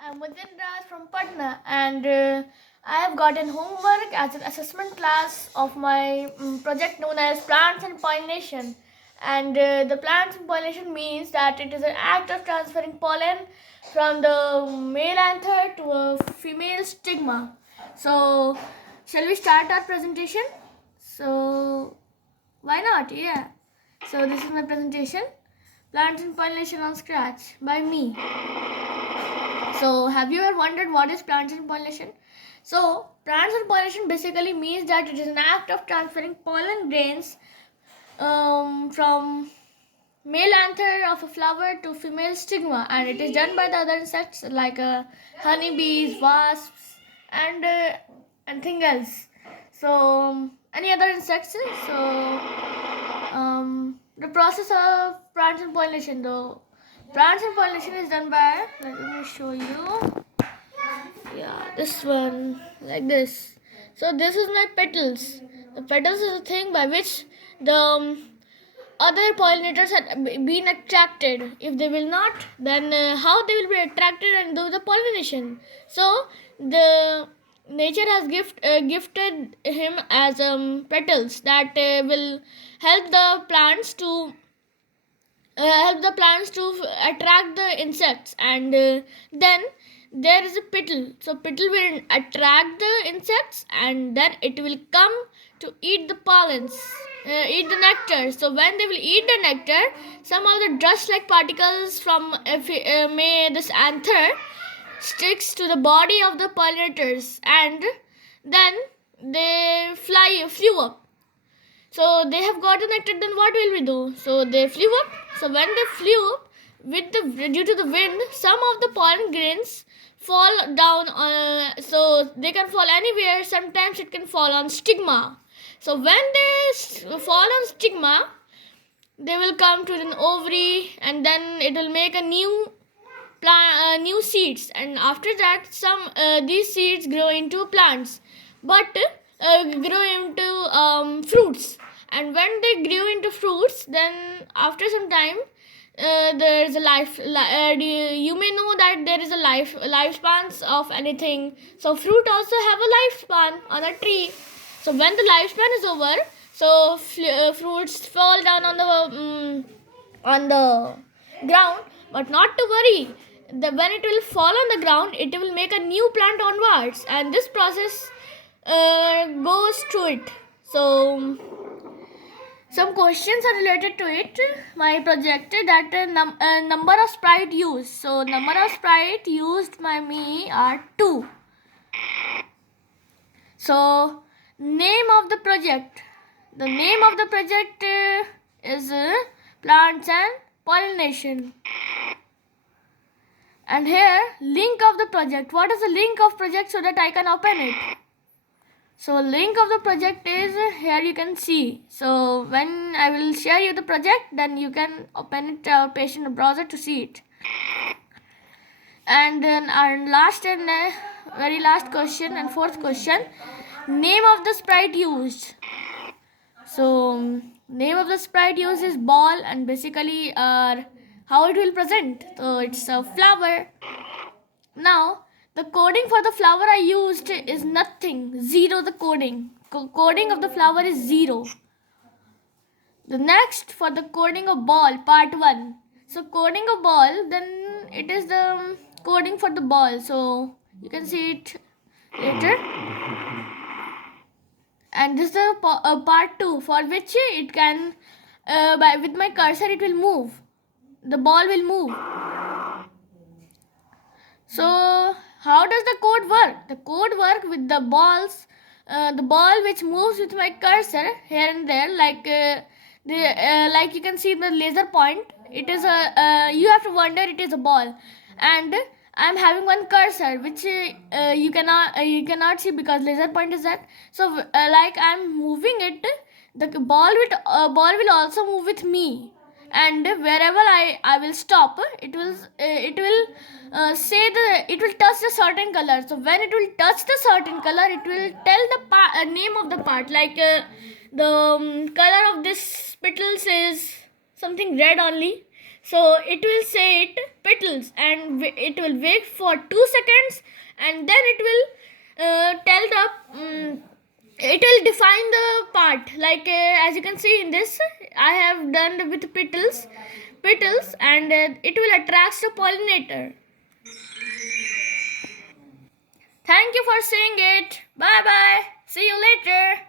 I'm Mudindra from Patna, and I have gotten homework as an assessment class of my project known as Plants and Pollination. And the plants and pollination means that it is an act of transferring pollen from the male anther to a female stigma. So, shall we start our presentation? So, why not? Yeah. So, this is my presentation Plants and Pollination on Scratch by me. So, have you ever wondered what is plants and pollination? So, plants and pollination basically means that it is an act of transferring pollen grains from male anther of a flower to female stigma, and it is done by the other insects like honeybees, wasps, and anything else. So, any other insects? So, the process of plants and pollination, though. Plants and pollination is done by, let me show you. Yeah, this one, like this. So this is my petals. The petals is the thing by which the other pollinators had been attracted. If they will not, then how they will be attracted and do the pollination? So the nature has gifted him as petals that will help the plants to attract the insects, and then there is a petal. So petal will attract the insects, and then it will come to eat the pollens, eat the nectar. So when they will eat the nectar, some of the dust like particles from this anther sticks to the body of the pollinators, and then they flew up. So they have got the nectar, then what will we do? So they flew up. So when they flew up, due to the wind, some of the pollen grains fall down. So they can fall anywhere. Sometimes it can fall on stigma. So when they fall on stigma, they will come to an ovary, and then it will make a new plant, new seeds, and after that these seeds grow into plants, but grow into fruits. And when they grew into fruits, then after some time there is a you may know that there is a lifespans of anything. So fruit also have a lifespan on a tree. So when the lifespan is over, so fruits fall down on the ground, but not to worry. When it will fall on the ground, it will make a new plant onwards, and this process goes through it. So some questions are related to it. My project that number of sprite used. So number of sprite used by me are 2. So name of the project. The name of the project is Plants and Pollination. And here, link of the project. What is the link of project so that I can open it? So link of the project is here, you can see. So when I will share you the project, then you can open it or paste in the browser to see it. And then our last and very last question and fourth question, name of the sprite used. So name of the sprite used is ball, and basically how it will present. So it's a flower. Now the coding for the flower I used is nothing, 0 the coding. Coding of the flower is 0. The next for the coding of ball, part 1. So coding of ball, then it is the coding for the ball. So you can see it later. And this is the part 2, for which it can with my cursor it will move. The ball will move. So how does the code work? The code work with the balls, the ball which moves with my cursor here and there, like like you can see the laser point. It is a you have to wonder it is a ball, and I am having one cursor which you cannot see because laser point is that. So like I am moving it, the ball will also move with me, and wherever I will stop, it will it will touch the certain color. So when it will touch the certain color, it will tell the name of the part, like the color of this petals is something red only. So it will say it petals, and it will wait for 2 seconds, and then it will tell the it will define the part, like as you can see in this, I have done with petals, and it will attract the pollinator. Thank you for seeing it. Bye bye, see you later.